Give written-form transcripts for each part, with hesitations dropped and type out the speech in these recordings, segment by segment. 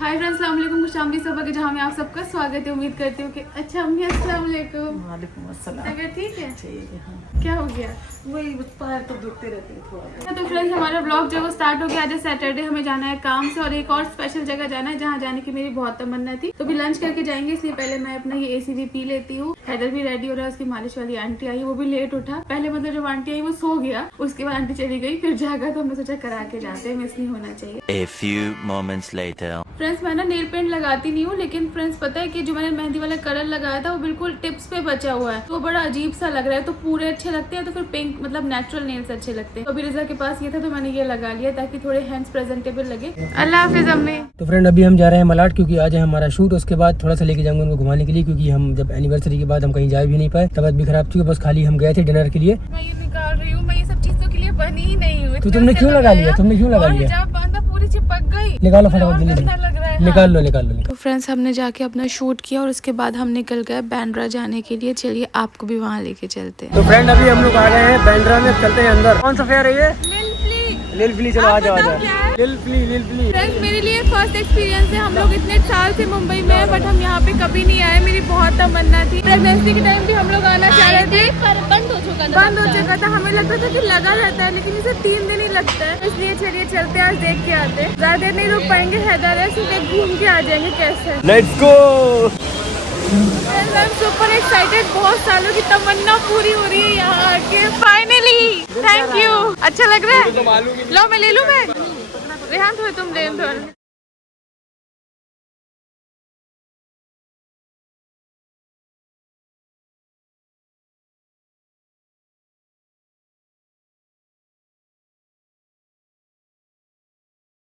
Hi friends, अस्सलाम वालेकुम। खुशामदीद सब के जहाँ में आप सबका स्वागत है। उम्मीद करती हूँ कि अच्छा अम्मी अस्सलाम वालेकुम। वालेकुम अस्सलाम। तबीयत ठीक है? ठीक है। हाँ। क्या हो गया? वही पैर तो दुखते रहते हैं थोड़ा। तो फ्रेंड्स, हमारा ब्लॉग जो वो स्टार्ट हो गया। आज सैटरडे, हमें जाना है काम से और एक और स्पेशल जगह जाना है जहाँ जाने की मेरी बहुत तमन्ना थी। तो भी लंच करके जाएंगे, इसलिए पहले मैं अपना ये एसी भी पी लेती हूँ। हैदर भी रेडी हो रहा है, उसकी मालिश वाली आंटी आई, वो भी लेट उठा। पहले मतलब जब आंटी आई वो सो गया, उसके बाद आंटी चली गई, फिर जागा तो हमने सोचा करा के जाते हैं, मिस नहीं होना चाहिए। A few moments later. Friends, मैं ना नेल पेंट लगाती नहीं हूँ, लेकिन फ्रेंड्स पता है कि जो मैंने मेहंदी वाला कलर लगाया था वो बिल्कुल टिप्स पे बचा हुआ है, तो बड़ा अजीब सा लग रहा है। तो पूरे अच्छे लगते हैं तो फिर पिंक मतलब नेचुरल नेल्स अच्छे लगते हैं। तो अभी रिजा के पास ये था तो मैंने ये लगा लिया ताकि थोड़े हैंड्स प्रेजेंटेबल लगे। अल्लाह हाफिज अम्मी। तो फ्रेंड अभी हम जा रहे हैं मलाड, क्योंकि आज है हमारा शूट। उसके बाद थोड़ा सा लेके जाऊंगा उनको घुमाने के लिए, क्योंकि हम जब एनिवर्सरी के बाद हम कहीं जा भी नहीं पाए, तबीयत भी खराब थी। बस खाली हम गए थे डिनर के लिए। मैं ये निकाल रही हूँ, मैं ये सब चीजों के लिए बनी ही नहीं हूँ। तो तुमने क्यों लगा लिया? तुमने क्यों लगा लिया? हिजाब बांधा, पूरी चिपक गई। निकालो फटाफट जल्दी गंदा लग रहा है। निकाल लो निकाल लो। तो फ्रेंड्स, हमने जाके अपना शूट किया और उसके बाद हम निकल गए बैंड्रा जाने के लिए। चलिए आपको भी वहाँ लेके चलते हैं। तो फ्रेंड अभी हम लोग आ गए हैं बैंड्रा में, चलते हैं अंदर। कौन सा फेयर है ये? लिलफली। चलो आ जाओ आ जाओ। लिलफली। फ्रेंड्स, मेरे लिए फर्स्ट एक्सपीरियंस है। हम लोग इतने साल से मुंबई में हैं, बट हम यहाँ पे कभी नहीं आए। मेरी बहुत तमन्ना थी। प्रेगनेंसी के टाइम भी हम लोग आना चाह रहे थे, पर बंद हो चुका था। हमें लगता था कि लगा रहता है, लेकिन इसे 3 दिन ही लगता है। इसलिए चलिए चलते हैं, आज देख के आते हैं। ज्यादा देर नहीं रुक पाएंगे, हैदर है, सीधे घूम के आ जाएंगे। कैसे? Let's go. I am super excited. बहुत सालों की तमन्ना पूरी हो रही है यहाँ आके फाइनली। Thank you. अच्छा लग रहा है? लो मैं ले लूँ। मैं रेहान थोड़े तुम ले थोड़े।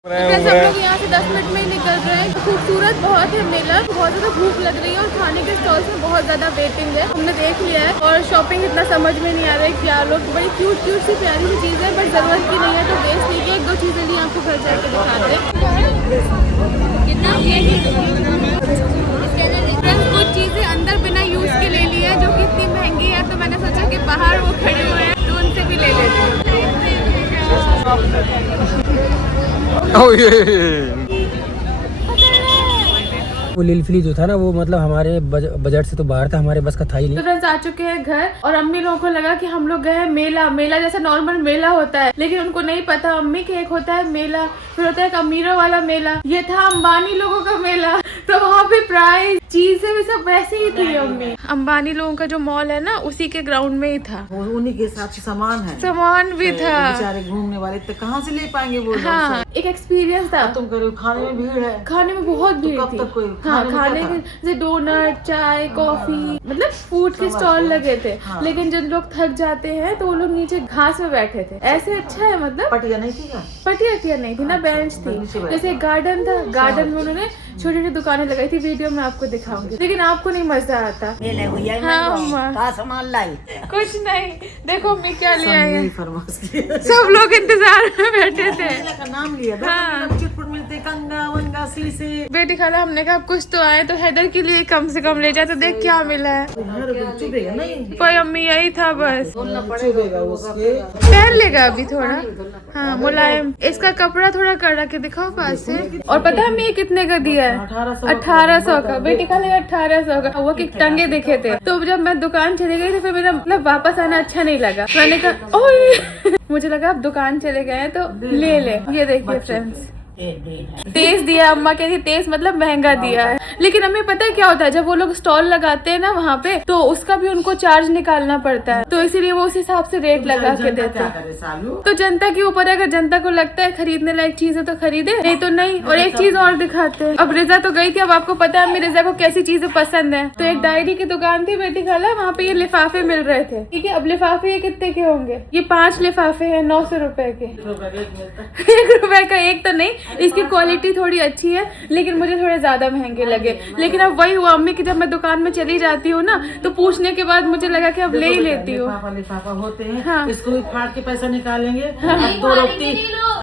हम लोग यहाँ से 10 मिनट में ही निकल रहे हैं। खूबसूरत बहुत है मेला, बहुत ज्यादा भूख लग रही है और खाने के स्टॉल्स में बहुत ज्यादा वेटिंग है। हमने देख लिया है और शॉपिंग इतना समझ में नहीं आ रहा है क्या लोग। बड़ी क्यूट सी प्यारी सी चीज़ है, बट जरूरत की नहीं है तो वेस्ट नहीं की। 1-2 चीजें ली, आपको घर जाके दिखाते हैं। कुछ चीजें अंदर बिना यूज के ले ली है, जो कि इतनी महंगी है, तो मैंने सोचा कि बाहर वो खड़े हुए हैं तो उनसे भी ले लेती हूँ। वो लिलफली जो था ना, वो मतलब हमारे बजट से तो बाहर था, हमारे बस का था ही नहीं। तो फ्रेंड्स, आ चुके हैं घर और अम्मी लोगों को लगा कि हम लोग गए हैं मेला जैसा नॉर्मल मेला होता है, लेकिन उनको नहीं पता अम्मी कि एक होता है मेला, फिर होता है एक अमीरों वाला मेला। ये था अंबानी लोगों का मेला, तो वहाँ पे प्राइस चीजें भी सब वैसे ही थी। अम्मी अंबानी लोगों का जो मॉल है ना, उसी के ग्राउंड में ही था। उन्हीं के साथ सामान है, सामान भी था। बेचारे घूमने वाले तो कहाँ से ले पाएंगे वो लोग? हाँ, एक एक्सपीरियंस था। तुम करो, खाने में भीड़ है, खाने में बहुत भीड़ कब थी। तक कोई हाँ, खाने के जैसे डोनट, चाय, कॉफी, मतलब फूड के स्टॉल लगे थे। हाँ। लेकिन जब लोग थक जाते हैं तो वो लोग नीचे घास में बैठे थे। ऐसे अच्छा है, मतलब पटिया नहीं थी क्या? पटिया नहीं थी ना, बेंच थी। जैसे गार्डन था, गार्डन में उन्होंने छोटी छोटी दुकानें लगाई थी। वीडियो में आपको दिखाऊंगी, लेकिन आपको नहीं मजा आता। हाँ अम्मा, सामान लाई कुछ नहीं। देखो अम्मी क्या ले आई है। फरमाश की सब लोग इंतजार में बैठे थे। का नाम लिया था। हाँ। चिटपुट मिलते, कंगा वंगा शीशे। बेटी खाला, हमने कहा कुछ तो आए तो हैदर के लिए कम से कम ले जाए। तो देख क्या मिला है। चुभेगा नहीं, कोई अम्मी यही था बस। चुभेगा उसके। पहन लेगा अभी थोड़ा, हाँ मुलायम। इसका कपड़ा थोड़ा कड़ा के दिखाओ पास से। और पता है हमें ये कितने का दिया है? 1800 का। बेटी का लगा 1800 का। वो कि टंगे दिखे थे, तो जब मैं दुकान चली गई तो फिर मेरा मतलब वापस आना अच्छा नहीं लगा। मैंने कहा ओए मुझे लगा अब दुकान चले गए हैं तो ले ले। ये देखिए फ्रेंड्स, तेज दिया। अम्मा कहती तेज मतलब महंगा दिया है, लेकिन हमें पता है क्या होता है, जब वो लोग स्टॉल लगाते हैं ना वहाँ पे, तो उसका भी उनको चार्ज निकालना पड़ता है, तो इसीलिए वो उस हिसाब से रेट लगा के देते हैं। तो जनता के ऊपर है, अगर जनता को लगता है खरीदने लायक चीज है तो खरीदे, नहीं तो नहीं। और एक चीज और दिखाते हैं। अब रिजा तो गई थी, अब आपको पता है रिजा को कैसी चीजें पसंद है। तो एक डायरी की दुकान थी बेटी खाला, वहाँ पे ये लिफाफे मिल रहे थे। ठीक है, अब लिफाफे ये कितने के होंगे? ये 5 लिफाफे है 900 रुपए के। 1 रुपए का एक तो नहीं, इसकी क्वालिटी थोड़ी अच्छी है, लेकिन मुझे थोड़े ज्यादा महंगे लगे लेंगे, लेकिन अब वही हुआ अम्मी की, जब मैं दुकान में चली जाती हूँ ना तो पूछने के बाद मुझे लगा कि अब ले ही लेती हूँ। लिफाफा होते हैं, हाँ। इसको भी फाड़ के पैसा निकालेंगे। अब 2 रोटी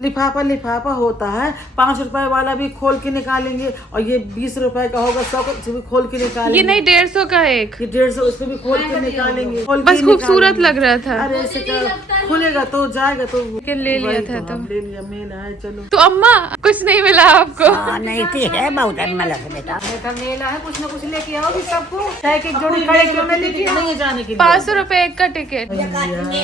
लिफाफा होता है, 5 रुपए वाला भी खोल के निकालेंगे, और ये 20 रुपए का होगा, 100 का भी खोल के निकालेंगे। ये नहीं 150 का एक, ये 150 उसको भी खोल के निकालेंगे। बस खूबसूरत लग रहा था। अरे ऐसे खुलेगा तो जाएगा तो के ले लिया था तो ले लिया, मेला है चलो। तो अम्मा कुछ नहीं मिला आपको? नहीं थी है बहुत मेला से बेटा मेला है, कुछ ना कुछ लेके आओगी सबको, चाहे एक जोड़ी खड़े क्यों नहीं लेके नहीं है जाने के लिए। 500 रुपए एक का टिकट।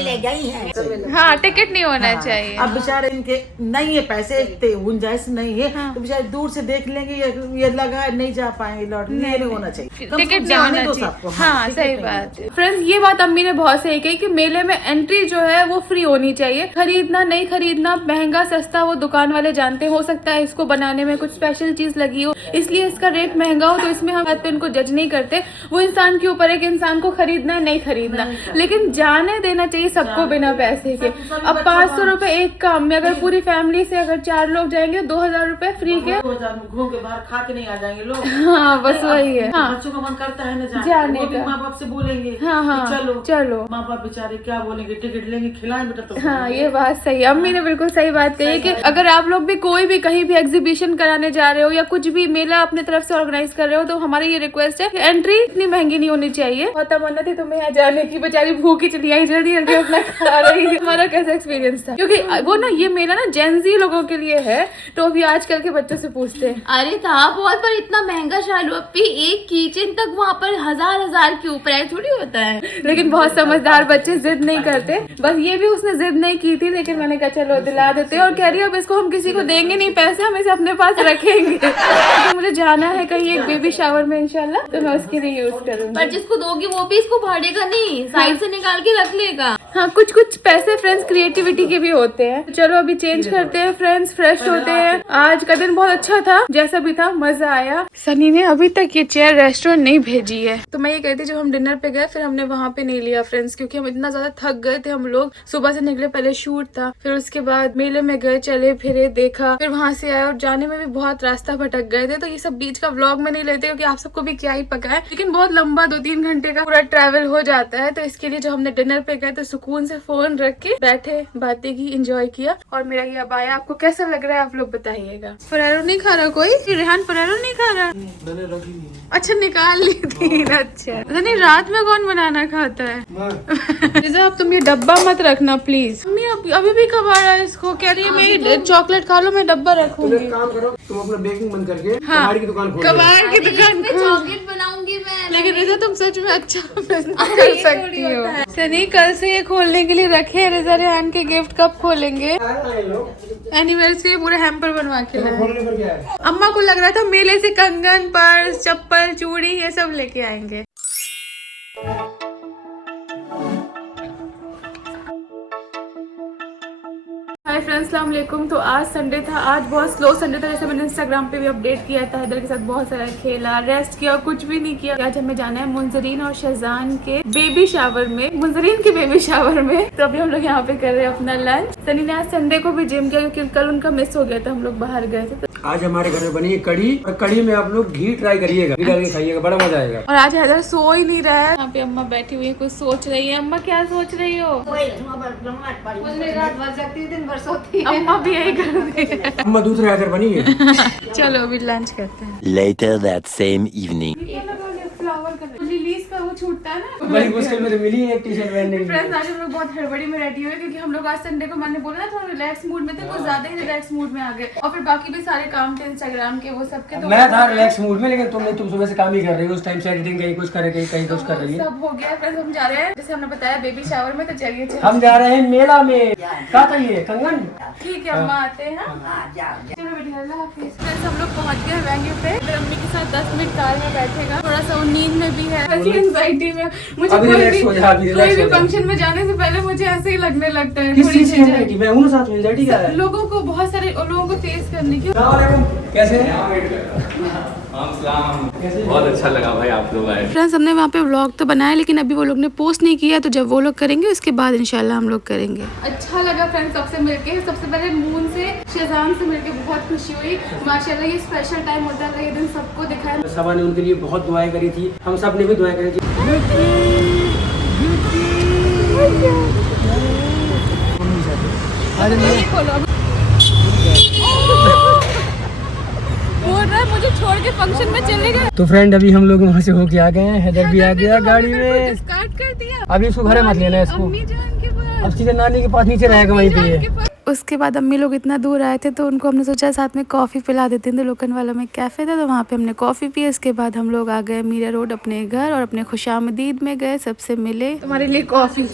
ले गई है। हाँ टिकट नहीं होना चाहिए। अब बेचारे इनके नहीं है पैसे, इतने गुंजाइश नहीं है, तो बेचारे दूर से देख लेंगे, ये लगा है नहीं जा पाएंगे लौट, नहीं होना चाहिए, टिकट नहीं होना चाहिए। हाँ सही बात है। फ्रेंड्स ये बात अम्मी ने बहुत सही कही कि मेले में एंट्री जो है वो फ्री होनी चाहिए। खरीदना नहीं खरीदना, महंगा सस्ता वो दुकान वाले जानते, हो सकता है इसको बनाने में कुछ स्पेशल चीज लगी हो इसलिए इसका रेट महंगा हो, तो इसमें हम बात पे उनको जज नहीं करते। वो इंसान के ऊपर है कि इंसान को खरीदना है नहीं खरीदना, लेकिन जाने देना चाहिए सबको बिना पैसे के। अब 500 रुपए एक काम में अगर पूरी फैमिली से अगर 4 लोग जाएंगे 2000 रुपए फ्री के, 2000 घूम के बाहर खा के नहीं आ जाएंगे लोग। हाँ बस वही है। हाँ बच्चों का मन करता है ना जाने वो भी का। माँ बाप से बोलेंगे हाँ हाँ कि चलो चलो। माँ बाप बेचारे क्या बोलेंगे, टिकट लेंगे खिलाएं बेटा तो। हाँ ये बात सही है, अम्मी ने बिल्कुल सही बात कही कि अगर आप लोग भी कोई भी कहीं भी एग्जीबिशन कराने जा रहे हो या कुछ भी मेला अपने तरफ से ऑर्गेनाइज कर रहे हो, तो हमारी ये रिक्वेस्ट है कि एंट्री इतनी महंगी नहीं होनी चाहिए। बहुत तमन्ना थी तुम्हें यहाँ जाने की, बेचारी भूखी चली आई, जल्दी जल्दी अपना खा रही है। हमारा कैसा एक्सपीरियंस था, क्योंकि वो ना ये मेला ना जेंजी लोगों के लिए है, तो अभी आजकल के बच्चों से पूछते हैं। अरे था बहुत, पर इतना महंगा शालू अपी, एक किचन तक वहाँ पर हजार के ऊपर है, थोड़ी होता है। लेकिन बहुत समझदार बच्चे जिद नहीं करते, बस ये भी उसने जिद नहीं की थी, लेकिन मैंने कहा चलो दिला देते, और कह रही है अब इसको हम किसी को देंगे नहीं पैसे, हम इसे अपने पास रखेंगे। तो मुझे जाना है कहीं एक बेबी शावर में इंशाल्लाह, तो मैं उसके लिए यूज करूंगी। पर जिसको दोगी वो भी इसको भाड़ेगा नहीं, साइड से निकाल के रख लेगा। हाँ कुछ कुछ पैसे फ्रेंड्स क्रिएटिविटी के भी होते हैं। तो चलो अभी चेंज करते हैं फ्रेंड्स, फ्रेश होते हैं। आज का दिन बहुत अच्छा था, जैसा भी था मजा आया। सनी ने अभी तक ये चेयर रेस्टोरेंट नहीं भेजी है, तो मैं ये कहती जब हम डिनर पे गए फिर हमने वहाँ पे नहीं लिया फ्रेंड्स, क्योंकि हम इतना ज्यादा थक गए थे। हम लोग सुबह से निकले, पहले शूट था, फिर उसके बाद मेले में गए, चले फिरे, देखा, फिर वहाँ से आए, और जाने में भी बहुत रास्ता भटक गए थे। तो ये सब बीच का व्लॉग में नहीं लेते, क्योंकि आप सबको भी क्या ही पका है, लेकिन बहुत लंबा 2-3 घंटे का पूरा ट्रैवल हो जाता है। तो इसके लिए जो हमने डिनर पे गए तो सुकून से फोन रख के बैठे, बातें की, एंजॉय किया। और मेरा ये अब आया, आपको कैसा लग रहा है आप लोग बताइएगा। फरारो नहीं खा रहा कोई? रेहान फरारो नहीं खा रहा? अच्छा निकाल ली थी। अच्छा नहीं, रात में कौन बनाना खाता है? अब तुम ये डब्बा मत रखना प्लीज। मम्मी अभी भी कबा रहा है इसको, कह रही है मेरी चॉकलेट खा लो, मैं डब्बा रखूंगी। काम करो तुम अपना बेकिंग बंद करके हाँ, कबाड़ की दुकान खोल दो। कबाड़ की दुकान चॉकलेट बनाऊंगी मैं। लेकिन रिजा तुम सच में अच्छा बिजनेस कर सकती हो। सनी कल से ये खोलने के लिए रखे, रिजा रेहान के गिफ्ट कब खोलेंगे? एनिवर्सरी पूरा हैम्पर बनवा के लाए। अम्मा को लग रहा था मेले से कंगन, पर्स, चप्पल, चूड़ी ये सब लेके आएंगे। हाय फ्रेंड्स, अस्सलाम वालेकुम। तो आज संडे था, आज बहुत स्लो संडे था, जैसे मैंने इंस्टाग्राम पे भी अपडेट किया था। इधर के साथ बहुत सारा खेला, रेस्ट किया, कुछ भी नहीं किया। आज हमें जाना है मुंजरीन और शहजान के बेबी शावर में, मुंजरीन के बेबी शावर में। तो अभी हम लोग यहाँ पे कर रहे हैं अपना लंच। सनी ने आज संडे को भी जिम किया, क्योंकि कल उनका मिस हो गया था, हम लोग बाहर गए थे। तो आज हमारे घर में बनी है कढ़ी, और कढ़ी में आप लोग घी ट्राई करिएगा, घी डाल के खाइएगा, बड़ा मजा आएगा। और आज हैदर सो ही नहीं रहा है। यहाँ पे अम्मा बैठी हुई है, कुछ सोच रही है। अम्मा क्या सोच रही हो? अम्मा भी यही कर रही है। अम्मा दूसरे हैदर बनी है। चलो अभी लंच करते हैं। Later that same evening. Flower का रिलीज का वो छूटता है ना, बड़ी मुश्किल में तो मिली है एक टी-शर्ट पहनने की। फ्रेंड्स आज हम लोग बहुत हड़बड़ी में रेडी हुए, क्योंकि हम लोग आज संडे को, मैंने बोला ना थोड़ा रिलैक्स मूड में थे, कुछ ज्यादा ही रिलैक्स मूड में आ गए। और फिर बाकी भी सारे काम थे इंस्टाग्राम के, वो सब के। तो मैं था रिलैक्स मूड में, लेकिन तुम सुबह से काम ही कर रही हो, उस टाइम से एडिटिंग कहीं कुछ कर रही है, कहीं कुछ कर रही है। सब हो गया फ्रेंड्स। हम जा रहे हैं, जैसे हमने बताया, बेबी शावर में। तो चलिए हम जा रहे हैं मेला में। क्या चाहिए? कंगन? ठीक है, अम्मा आते हैं। चलो बेटी, अल्लाह हाफिज। फ्रेंड्स हम लोग पहुंच गए वेन्यू पे। फिर अम्मी के साथ 10 मिनट कार में बैठेगा, थोड़ा सा नींद में भी है, एंजाइटी में। मुझे कोई भी फंक्शन में जाने से पहले मुझे ऐसे ही लगने लगता है। किस चीज की एंजाइटी? मैं हूं साथ में, एंजाइटी क्या है? लोगों को, बहुत सारे लोगों को फेस करने की। कैसे हैं? बहुत अच्छा लगा भाई आप लोग आए। फ्रेंड्स हमने वहाँ पे व्लॉग तो बनाया लेकिन अभी वो लोग ने पोस्ट नहीं किया, तो जब वो लोग करेंगे उसके बाद इंशाल्लाह हम लोग करेंगे। अच्छा लगा फ्रेंड्स सबसे मिलके, सबसे पहले मून से शेजान से मिलके बहुत खुशी हुई। माशाल्लाह ये स्पेशल टाइम होता है, ये दिन सबको दिखाया। सबा ने उनके लिए बहुत दुआएं करी थी, हम सब ने भी दुआएं करी थी। बोल रहा है मुझे छोड़ के फंक्शन में चले गए। तो फ्रेंड अभी हम लोग वहाँ से होके आ गए हैं, हैदर भी आ गया गाड़ी में। स्टार्ट कर दिया। अभी इसको घरे मत लेना इसको, अम्मी जान के पास, अब सीधे नानी के पास नीचे रहेगा वहीं पे। उसके बाद अम्मी लोग इतना दूर आए थे तो उनको हमने सोचा साथ में कॉफ़ी पिला देते हैं, तो लोकन वाला में कैफ़े था तो वहाँ पे हमने कॉफ़ी पी। उसके बाद हम लोग आ गए मीरा रोड अपने घर और अपने खुशामदीद में गए, सबसे मिले। तुम्हारे लिए कॉफ़ी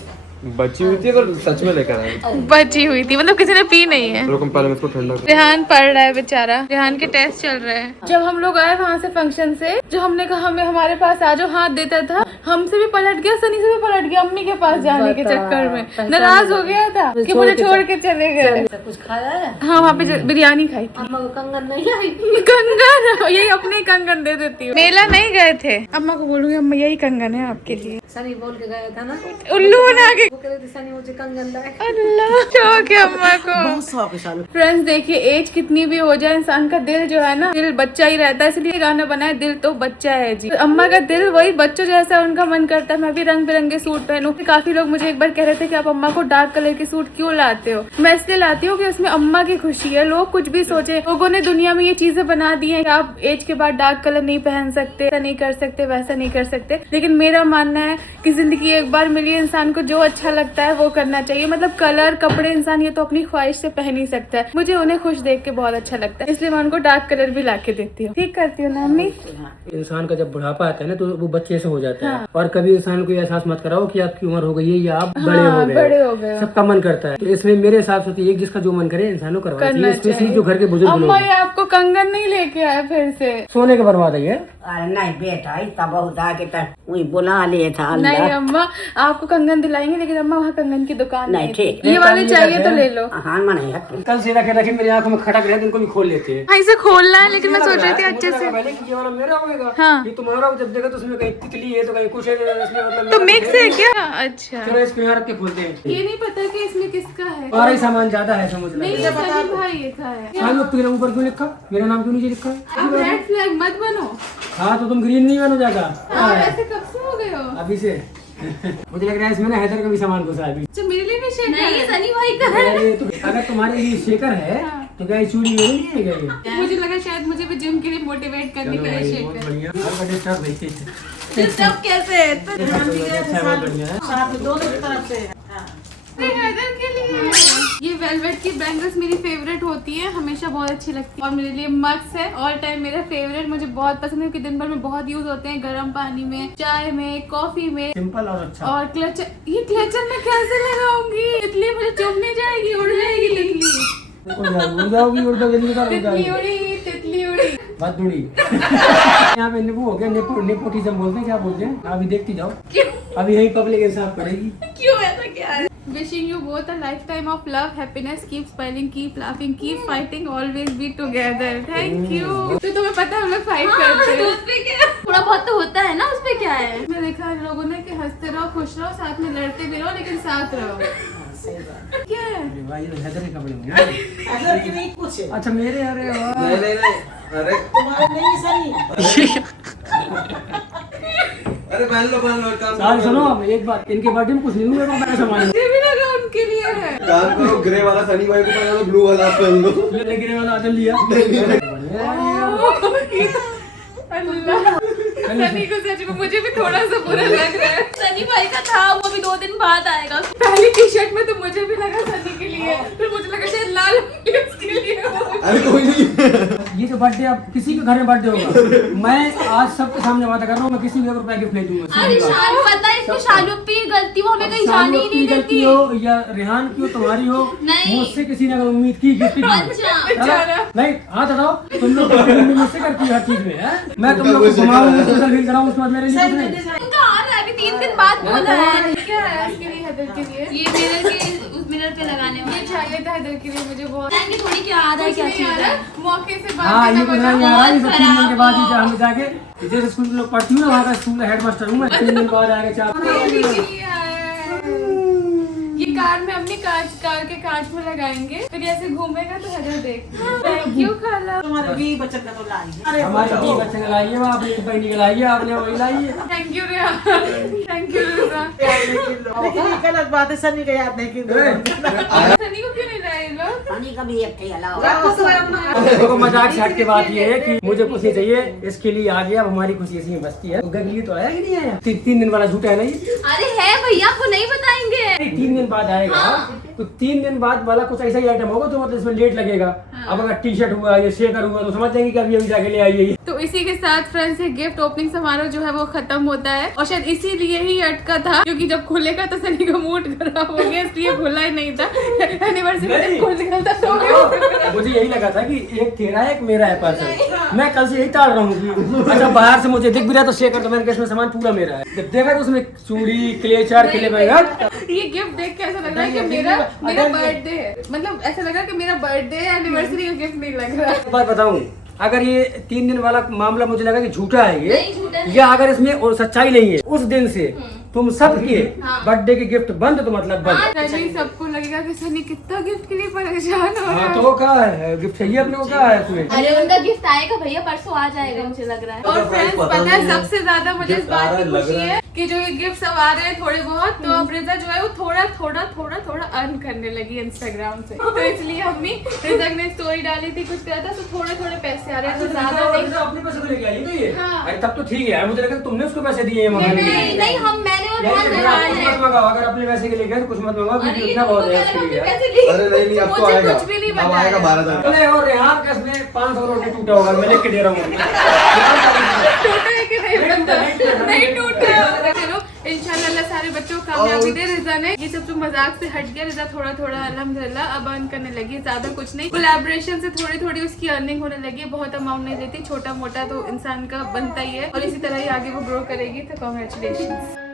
बची हुई थी पर सच में लेकर आए। बची हुई थी, मतलब किसी ने पी नहीं है। पहले इसको ठंडा रेहान पढ़ रहा है बेचारा, रेहान के टेस्ट चल रहे हैं। जब हम लोग आए वहाँ से फंक्शन से, जो हमने कहा हमें हमारे पास आ जाओ हाथ देता था, हमसे भी पलट गया, सनी से भी पलट गया अम्मी के पास जाने के चक्कर में। नाराज हो गया था कि मुझे छोड़ के चले गए। कुछ खाया है? हाँ वहाँ पे बिरयानी खाई थी। अम्मा को कंगन नहीं आई? कंगन यही अपने कंगन दे देती हूँ। मेला नहीं गए थे, अम्मा को बोलूंगी अम्मा यही कंगन है आपके लिए। सनी बोल के गया था ना, उल्लू बना के। वो कह रही थी सनी मुझे कंगन लाए। अल्लाह शौक है अम्मा को। बहुत शौक है शालू। फ्रेंड्स देखिए एज कितनी भी हो जाए इंसान का दिल जो है ना, दिल बच्चा ही रहता है, इसलिए गाना बनाए दिल तो बच्चा है जी। अम्मा का दिल वही बच्चों जैसा, उनका मन करता है मैं भी रंग बिरंगे सूट पहनूं। काफी लोग मुझे एक बार कह रहे थे कि आप अम्मा को डार्क कलर के सूट क्यों लाते हो। मैं इसलिए लाती हूँ कि उसमें अम्मा की खुशी है। लोग कुछ भी सोचे, लोगों ने दुनिया में ये चीजें बना दी है कि आप एज के बाद डार्क कलर नहीं पहन सकते, ऐसा नहीं कर सकते, वैसा नहीं कर सकते। लेकिन मेरा मानना है कि जिंदगी एक बार मिली है, इंसान को जो अच्छा लगता है वो करना चाहिए। मतलब कलर कपड़े इंसान ये तो अपनी ख्वाहिश से पहन ही सकता है। मुझे उन्हें खुश देख के बहुत अच्छा लगता है, इसलिए मैं उनको डार्क कलर भी ला के देती हूँ। ठीक करती हूँ ना अम्मी। इंसान का जब बुढ़ापा आता है ना तो वो बच्चे से हो जाता है। और कभी इंसान को एहसास मत कराओ कि आपकी उम्र हो गई है या आप बड़े हो गए। सबका मन करता है, तो इसमें मेरे हिसाब से एक जिसका जो मन करे इंसान को करवाना चाहिए, स्पेशली जो घर के बुजुर्ग लोग। अम्मा ये आपको कंगन नहीं लेके आए फिर से? सोने के बर्बाद है ये। अरे नहीं बेटा, इतना बहुत आगे तक वही बुला लिए था। नहीं अम्मा आपको कंगन दिलाएंगे, लेकिन अम्मा वहाँ कंगन की दुकान नहीं, ठीक। ये वाले चाहिए तो ले लो। हाँ मना है। कल से रखे रखे मेरी आंखों में खटक रहे थे, इनको भी खोल लेते हैं। इसे खोलना है, लेकिन मैं सोच रही थी अच्छे से। पहले कि ये वाला मेरा होगा, हाँ। ये तुम्हारा। जब देखा तो उसमें कहीं तितली है तो कहीं कुछ है, इसलिए मतलब तो मिक्स है क्या? अच्छा चलो इसको यहाँ रख के खोलते हैं। ये नहीं पता कि इसमें किसका है। और ही सामान ज्यादा है समझ लो। नहीं ये सनी भाई ये था है। हाँ लोग तेरे ऊपर क्यों लिखा, मेरा नाम क्यों नीचे लिखा है? आप रेड फ्लैग मत बनो। हाँ तो तुम ग्रीन नहीं बनो जाएगा। आप ऐसे कब से हो गए हो? अभी से मुझे लग रहा है इसमें ना हैदर का भी सामान घुसा है अभी। अच्छा मेरे लिए भी शेकर नहीं है। सनी भाई का है। अरे तो अगर तुम्हारे लिए शेकर है तो क्या ये चूड़ी मेरे लिए है क्या ये? मुझे लगा शायद मुझे भी जिम के लिए मोटिवेट करने के लिए बहुत शेकर। बढ़िया। हर बड़े स्टार देखते हैं। सब कैसे है? तो अच्छा है, बहुत बढ़िया है। साथ में दोनों की तरफ से। हाँ। हैदर के लिए ये वेलवेट की बैंगल्स मेरी फेवरेट होती है, हमेशा बहुत अच्छी लगती है। और मेरे लिए मक्स है ऑल टाइम मेरा फेवरेट, मुझे बहुत पसंद है क्योंकि दिन भर में बहुत यूज होते हैं, गर्म पानी में, चाय में, कॉफी में। सिंपल और अच्छा। और क्लचर, ये क्लचर मैं कैसे लगाऊंगी? तितली मुझे चुभने जाएगी, उड़ जाएगी तितली। उड़ जाओगी, उड़ जाओगी, तितली उड़ी, तितली उड़ी। बात दूरी। यहाँ पे नेपो हो गया, नेपोटिज्म बोलते हैं, क्या बोलते हैं? अभी देखती जाओ, अभी यही पब्लिक इंसाफ पड़ेगी। क्यों ऐसा क्या है? Wishing you both a lifetime of love, happiness, keep smiling, keep laughing, keep fighting, always be together. Thank you. तो तुम्हें पता है हम लोग फाइट करते हैं। उस पे क्या? थोड़ा बहुत तो होता है ना, उस पे क्या है? मैं देखा है लोगों ने कि हंसते रहो, खुश रहो, साथ में लड़ते भी रहो, लेकिन साथ रहो। क्या है? अरे भाई ये हैदर के कपड़े होंगे। हैदर की नहीं कुछ है। अच्छा मेरे, अरे वाह। नहीं अरे तुम्हारे नहीं सनी। अरे पहन लो काम साल सुनो, एक बात, इनके बर्थडे में कुछ नहीं हुआ, मेरा सामान ये भी लगा उनके लिए है। काम करो, ग्रे वाला सनी भाई को पहना लो, ब्लू वाला आप पहन लो। ले गिरे वाला आदम लिया। अल्लाह सनी को सच में मुझे भी थोड़ा सा बुरा लग रहा है। सनी भाई का था, वो भी 2 दिन बाद आएगा। पहली टी शर्ट में तो मुझे भी लगा सनी के लिए, फिर मुझे लगा शायद लाल उसके लिए हो। अरे कोई नहीं। ये तो बर्थडे अब किसी के घर में बर्थडे होगा, मैं आज सबके सामने वादा कर रहा हूँ, मैं किसी को ₹1 गिफ्ट नहीं दूंगा। अरे शालू पता है इसमें शालू की गलती, वो हमें कहीं जाने ही नहीं गलती देती। हो या रेहान की हो, तुम्हारी हो, नहीं। मुझसे किसी ने अगर उम्मीद की गिफ्ट की अच्छा नहीं, हाथ हटाओ, तुम लोग मुझसे करती हो हर चीज में। मैं तुम लोग को घुमाऊं, सोशल फील कराऊं, उसके बाद मेरे लिए कुछ नहीं। उनका आ रहा है अभी 3 दिन बाद बोला है। क्या है इसके लिए, हैदर के लिए? ये मिरर के उस मिरर पे लगाने ये चाहिए था हैदर के लिए मुझे बहुत। वाला थोड़ी क्या आ रहा है क्या कुछ नहीं चीज आ है। रहा, मौके से बात हाँ, ये करना कुछ पड़ा। नहीं आ रहा है। ये सब 3 दिन के बाद ही खराब। हम जाके जैसे स्कूल में लोग पढ़ती हूँ ना, वहाँ का स्कूल हेड मास्टर हूँ मैं। 3 दिन बाद आएगा चाप। बेबी के लिए आया है। ये कार में अपनी कार के कांच में लगाएंगे, फिर ऐसे घूमेगा तो हैदर देख। थैंक यू खाला। तुम्हारे भी बचत का तो लाई हमारे भी बच्चे का लाइए, आपने बहनी का लाइए, आपने वही लाइए। Thank you Riya, thank you Riya. लेकिन ये गलत बात है, सनी का याद नहीं कि सनी को क्यों नहीं लाए लोग? पानी का भी एक थे अलावा देखो मजाक से हट के बात ये है कि मुझे कुछ नहीं चाहिए, इसके लिए आ गया। अब हमारी खुशी इसी में बसती है। उनके लिए तो आया कि नहीं आया? 3 दिन वाला झूठा है ना ये? अरे है भैया, आपको नहीं बताएंगे। 3 दिन बाद आएगा। तो 3 दिन बाद वाला कुछ ऐसा ही आइटम होगा तो मतलब इसमें लेट लगेगा। अब अगर टी शर्ट हुआ, ये शेकर हुआ, तो समझ जाएंगे कि अभी अभी जाके ले आइए। तो इसी के साथ फ्रेंड्स ये गिफ्ट ओपनिंग समारोह जो है वो खत्म होता है, और शायद इसीलिए ही अटका था, क्योंकि जब खुलेगा तो सनी का मूड खराब हो गया, इसलिए खुला ही नहीं था। एनिवर्सरी खुल गया था तो मुझे यही लगा था कि एक तेरा है एक मेरा है पार्सल। मैं कल से यही टाल रहा हूँ कि अच्छा बाहर से मुझे दिख भी रहा तो शेकर, तो मैंने कहा इसमें सामान पूरा मेरा है। जब देखा तो उसमें चूड़ी क्लेचर किले बैगा। ये गिफ्ट देख के ऐसा लग रहा है कि मेरा बर्थडे है, मतलब ऐसा लग रहा है कि मेरा बर्थडे है, एनिवर्सरी का गिफ्ट नहीं लग रहा। बात बताऊं, अगर ये 3 दिन वाला मामला मुझे लगा कि झूठा है नहीं, झूठा ये, नहीं। या अगर इसमें और सच्चाई नहीं है, उस दिन से तुम सबके बर्थडे के गिफ्ट बंद, तो मतलब बंद। तभी सबको लगेगा कि सनी कितना गिफ्ट के लिए परेशान हो रहा हाँ, है। तो वो क्या है, गिफ्ट चाहिए अपने को, क्या है इसमें? अरे उनका गिफ्ट आएगा भैया, परसों आ जाएगा मुझे लग रहा है। और फ्रेंड्स पता है सबसे ज्यादा मुझे इस गिफ्ट आ बात रहा की है, लग खुशी रहा है। है कि जो ये गिफ्ट सब आ रहे हैं थोड़े बहुत, तो अब रिजा जो है वो थोड़ा अर्न करने लगी इंस्टाग्राम से, तो इसलिए हमने रिजा ने स्टोरी डाली थी कुछ कहा था, तो थोड़े पैसे आ रहे हैं, तो ज्यादा नहीं। अपने पैसे तो लेके आई ना ये? हाँ। अरे तब तो ठीक है यार, मुझे लगा तुमने उसको पैसे दिए हैं मंगाने के लिए। नहीं नहीं, हम मैंने और यार, भाई फिर लगाए आप कुछ हैं। मत मंगाओ, अगर अपने पैसे के लिए गए तो कुछ मत मंगाओ, अरे क्योंकि ये इतना तो बहुत है कह इसके रहे लिए हैं, यार। पैसे लिए। अरे नहीं अब तो मुझे आएगा, कुछ भी नहीं अब बताया। आएगा 12 तारीख। अरे और रेहान का इसमें 500 रोटी टूटा होगा, मैं लिख के दे रहा हूँ। टूटा है कि नहीं पता, नहीं टूटा है। चलो इंशाल्लाह अल्लाह सारे बच्चों को कामयाबी दे। रिजा ने ये सब जो मजाक से हट गया, रिजा थोड़ा अल्हम्दुलिल्लाह अब अर्न करने लगी, ज्यादा कुछ नहीं, कोलैबोरेशन से थोड़ी उसकी अर्निंग होने लगी, बहुत अमाउंट नहीं देती, छोटा मोटा तो इंसान का बनता ही है, और इसी तरह ही आगे वो ग्रो करेगी, तो कॉन्ग्रेचुलेशन।